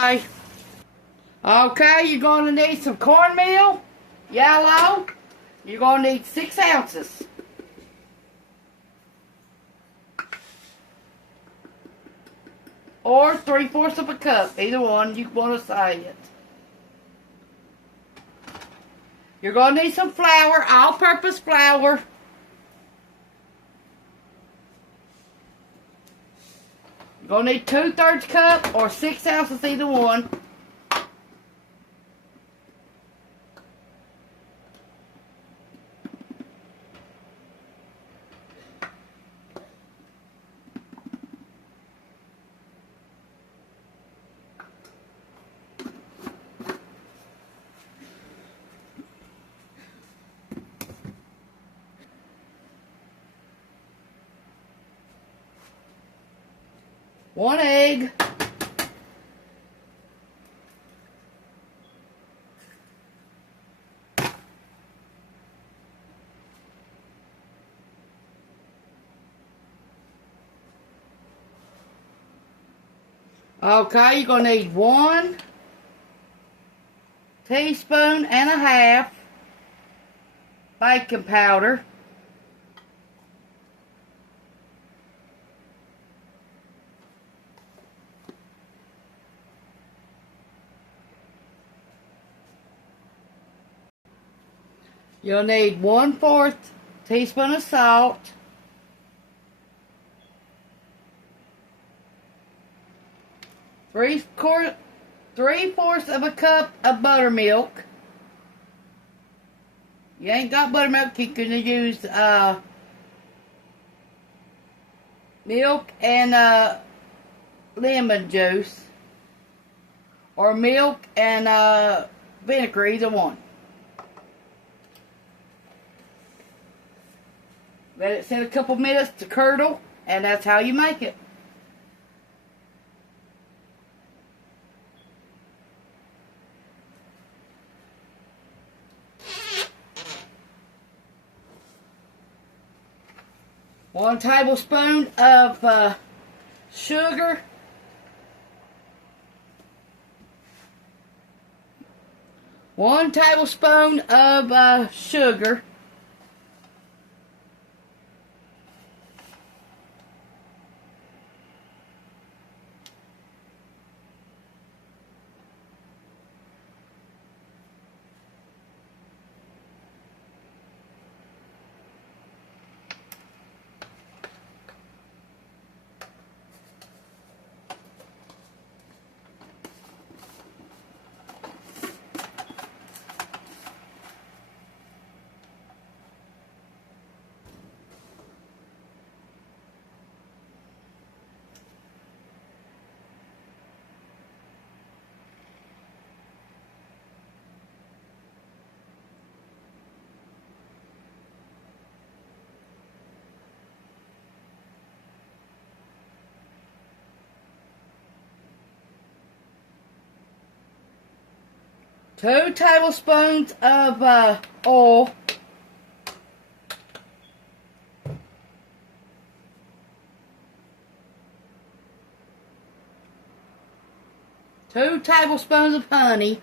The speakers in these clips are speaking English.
Hi. Okay, you're going to need some cornmeal, yellow. You're going to need 6 ounces. Or 3/4 of a cup, either one you want to say it. You're going to need some flour, all-purpose flour. You're going to need 2/3 cup or 6 ounces, either one. One egg. Okay, you're going to need 1 teaspoon and a half baking powder. You'll need 1/4 teaspoon of salt. 3/4 of a cup of buttermilk. You ain't got buttermilk, you can use milk and lemon juice, or milk and vinegar, either one. Let it sit a couple minutes to curdle, and that's how you make it. One tablespoon of sugar. 1 tablespoon of sugar. Two tablespoons of oil. Two tablespoons of honey.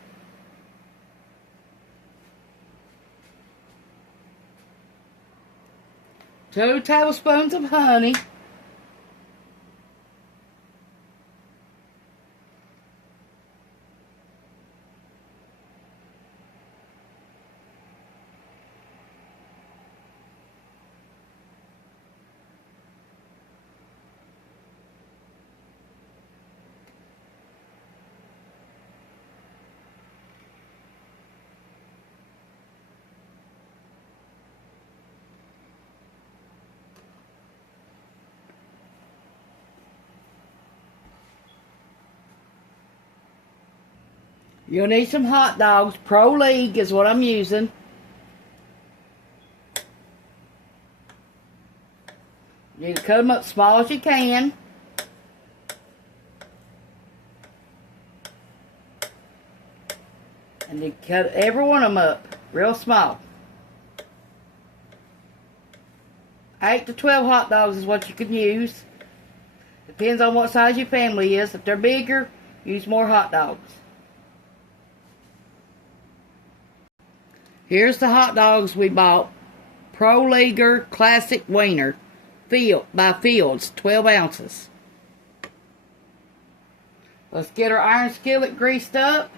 Two tablespoons of honey. You'll need some hot dogs. Pro League is what I'm using. You need to cut them up small as you can. And you cut every one of them up real small. 8 to 12 hot dogs is what you can use. Depends on what size your family is. If they're bigger, use more hot dogs. Here's the hot dogs we bought. Pro Leaguer Classic Wiener. By Fields, 12 ounces. Let's get our iron skillet greased up.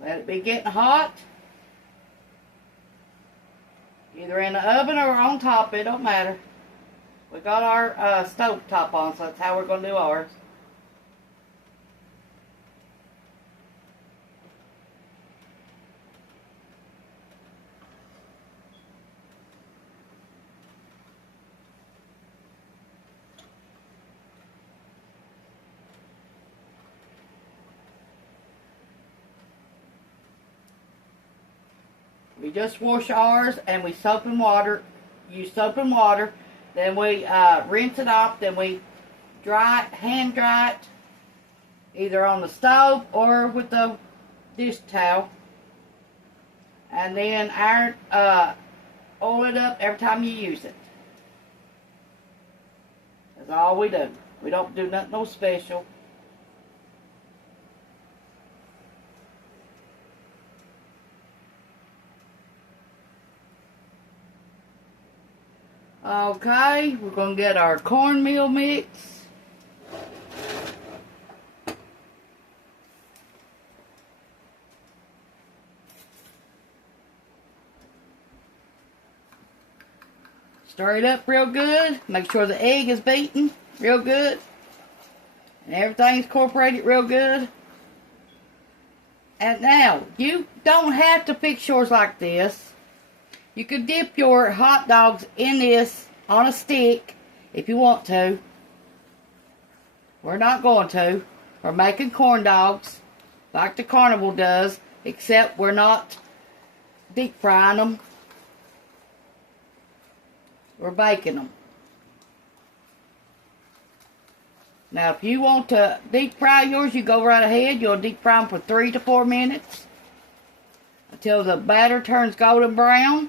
Let it be getting hot. Either in the oven or on top, it don't matter. We got our stove top on, so that's how we're going to do ours. We just wash ours and we soap and water. Use soap and water. Then we rinse it off. Then we dry it, hand dry it, either on the stove or with the dish towel. And then oil it up every time you use it. That's all we do. We don't do nothing no special. Okay, we're going to get our cornmeal mix. Stir it up real good. Make sure the egg is beaten real good. And everything's incorporated real good. And now, you don't have to fix yours like this. You could dip your hot dogs in this on a stick if you want to. We're not going to. We're making corn dogs like the Carnival does, except we're not deep frying them. We're baking them. Now, if you want to deep fry yours, you go right ahead. You'll deep fry them for 3 to 4 minutes until the batter turns golden brown.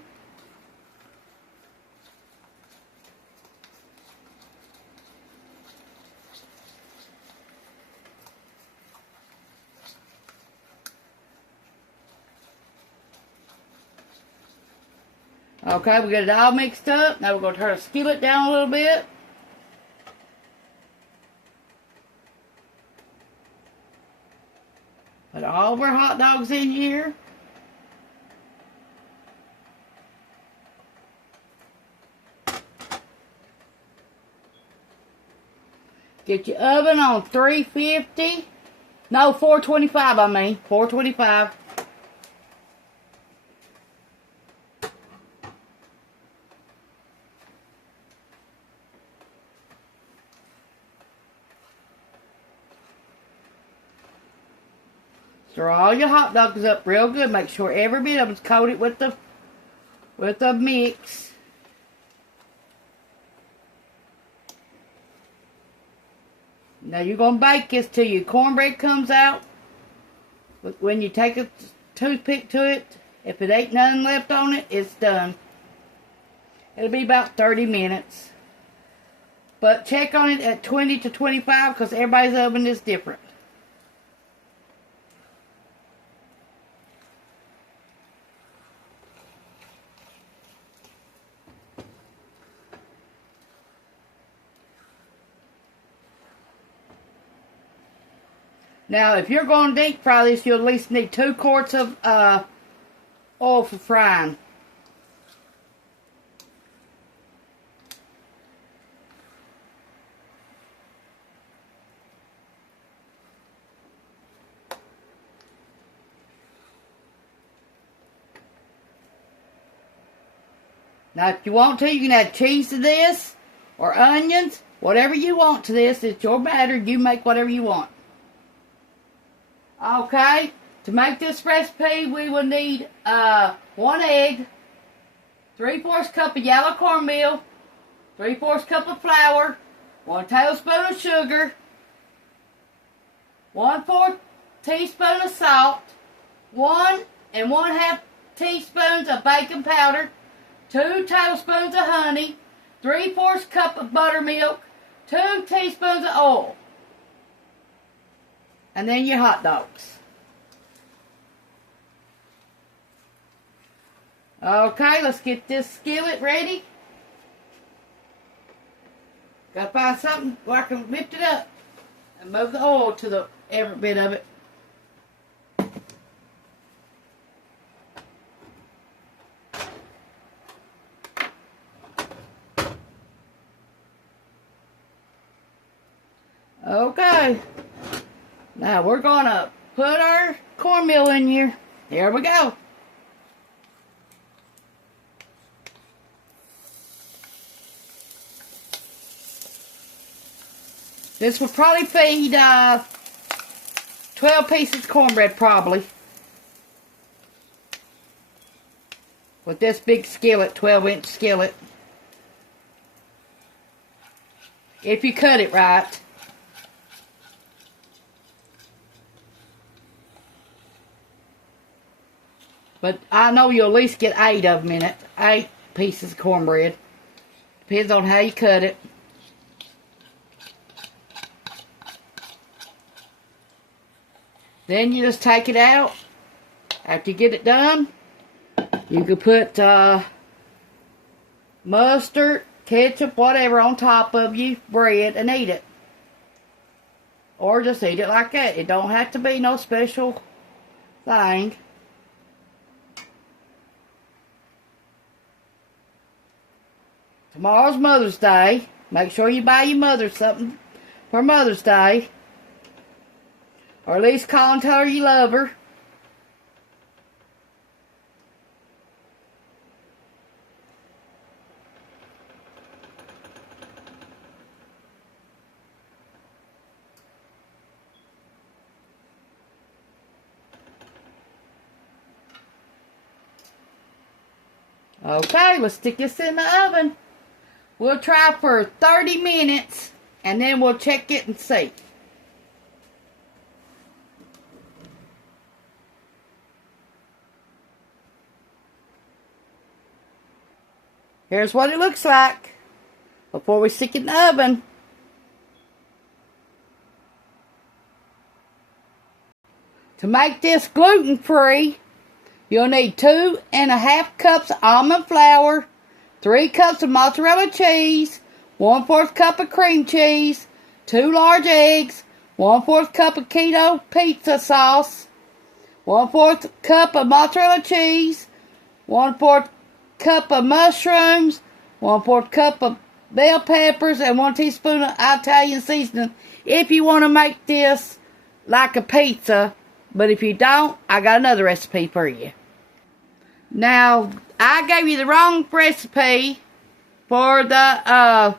Okay, we get it all mixed up. Now we're going to turn the skillet down a little bit. Put all of our hot dogs in here. Get your oven on 350. No, 425 I mean. 425. Stir all your hot dogs up real good. Make sure every bit of them's coated with the mix. Now you're going to bake this till your cornbread comes out. When you take a toothpick to it, if it ain't nothing left on it, it's done. It'll be about 30 minutes. But check on it at 20 to 25 because everybody's oven is different. Now, if you're going to deep fry this, you'll at least need 2 quarts of oil for frying. Now, if you want to, you can add cheese to this or onions. Whatever you want to this. It's your batter. You make whatever you want. Okay, to make this recipe, we will need 1 egg, 3/4 cup of yellow cornmeal, 3/4 cup of flour, 1 tablespoon of sugar, 1/4 teaspoon of salt, 1 1/2 teaspoons of baking powder, 2 tablespoons of honey, 3/4 cup of buttermilk, 2 teaspoons of oil. And then your hot dogs. Okay, let's get this skillet ready. Gotta find something where I can lift it up and move the oil to every bit of it. Okay, now we're gonna put our cornmeal in here. Here we go. This will probably feed 12 pieces of cornbread, probably. With this big skillet, 12-inch skillet. If you cut it right. But I know you'll at least get 8 of them in it. 8 pieces of cornbread. Depends on how you cut it. Then you just take it out. After you get it done, you can put mustard, ketchup, whatever on top of your bread and eat it. Or just eat it like that. It don't have to be no special thing. Tomorrow's Mother's Day. Make sure you buy your mother something for Mother's Day. Or at least call and tell her you love her. Okay, let's stick this in the oven. We'll try for 30 minutes and then we'll check it and see. Here's what it looks like before we stick it in the oven. To make this gluten-free, you'll need 2 1/2 cups of almond flour, 3 cups of mozzarella cheese, 1/4 cup of cream cheese, 2 large eggs, 1/4 cup of keto pizza sauce, 1/4 cup of mozzarella cheese, 1/4 cup of mushrooms, 1/4 cup of bell peppers, and 1 teaspoon of Italian seasoning. If you want to make this like a pizza, but if you don't, I got another recipe for you. Now, I gave you the wrong recipe for the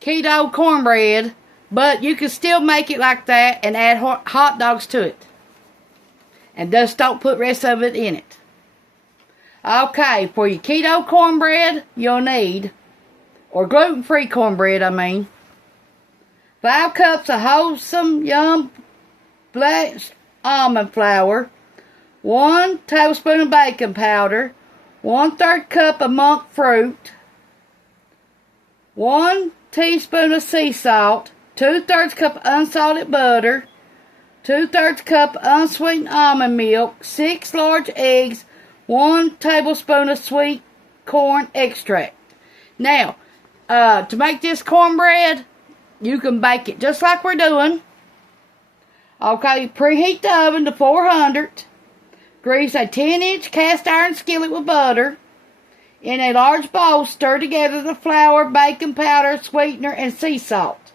keto cornbread, but you can still make it like that and add hot dogs to it. And just don't put the rest of it in it. Okay, for your keto cornbread, you'll need, or gluten-free cornbread, I mean, 5 cups of wholesome, young, black almond flour, 1 tablespoon of baking powder, 1/3 cup of monk fruit, 1 teaspoon of sea salt, 2/3 cup of unsalted butter, 2/3 cup of unsweetened almond milk, 6 large eggs, 1 tablespoon of sweet corn extract. Now, to make this cornbread, you can bake it just like we're doing. Okay, preheat the oven to 400. Grease a 10-inch cast iron skillet with butter. In a large bowl, stir together the flour, baking powder, sweetener, and sea salt.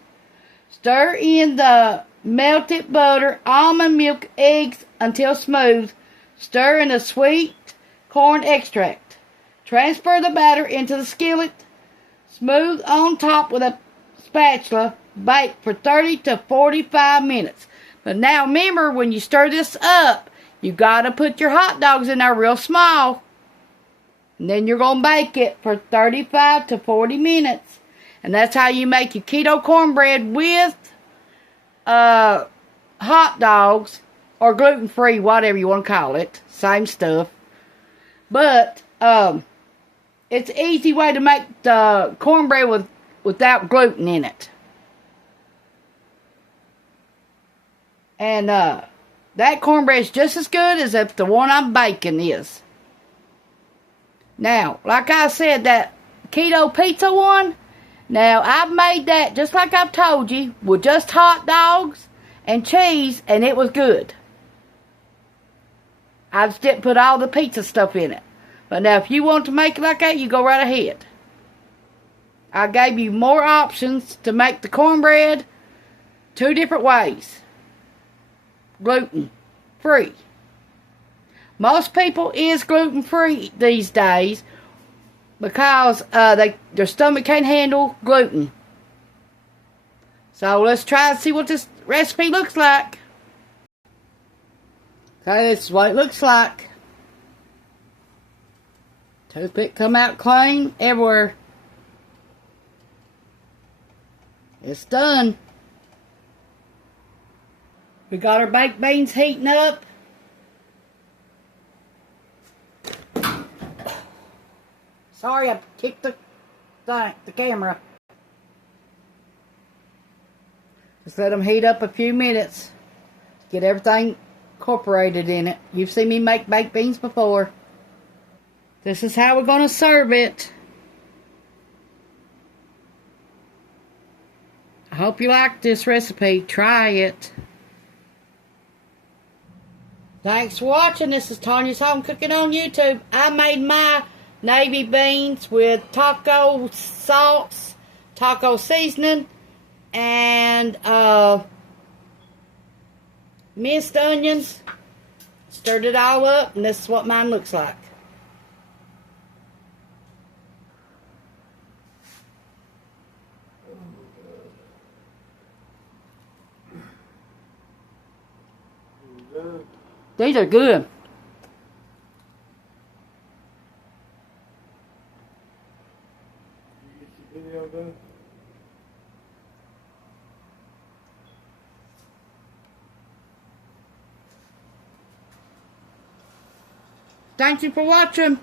Stir in the melted butter, almond milk, eggs until smooth. Stir in the sweet corn extract. Transfer the batter into the skillet. Smooth on top with a spatula. Bake for 30 to 45 minutes. But now remember, when you stir this up, you got to put your hot dogs in there real small. And then you're going to bake it for 35 to 40 minutes. And that's how you make your keto cornbread with hot dogs, or gluten-free, whatever you want to call it. Same stuff. But, it's an easy way to make the cornbread without gluten in it. And, that cornbread is just as good as if the one I'm baking is. Now, like I said, that keto pizza one, now I've made that just like I've told you, with just hot dogs and cheese, and it was good. I just didn't put all the pizza stuff in it. But now, if you want to make it like that, you go right ahead. I gave you more options to make the cornbread 2 different ways. Gluten-free. Most people is gluten-free these days because their stomach can't handle gluten. So let's try and see what this recipe looks like. Okay, this is what it looks like. Toothpick come out clean everywhere. It's done. We got our baked beans heating up. Sorry, I kicked the camera. Just let them heat up a few minutes. Get everything incorporated in it. You've seen me make baked beans before. This is how we're going to serve it. I hope you like this recipe. Try it. Thanks for watching. This is Tanya's Home Cooking on YouTube. I made my navy beans with taco sauce, taco seasoning, and minced onions. Stirred it all up, and this is what mine looks like. These are good. Thank you for watching.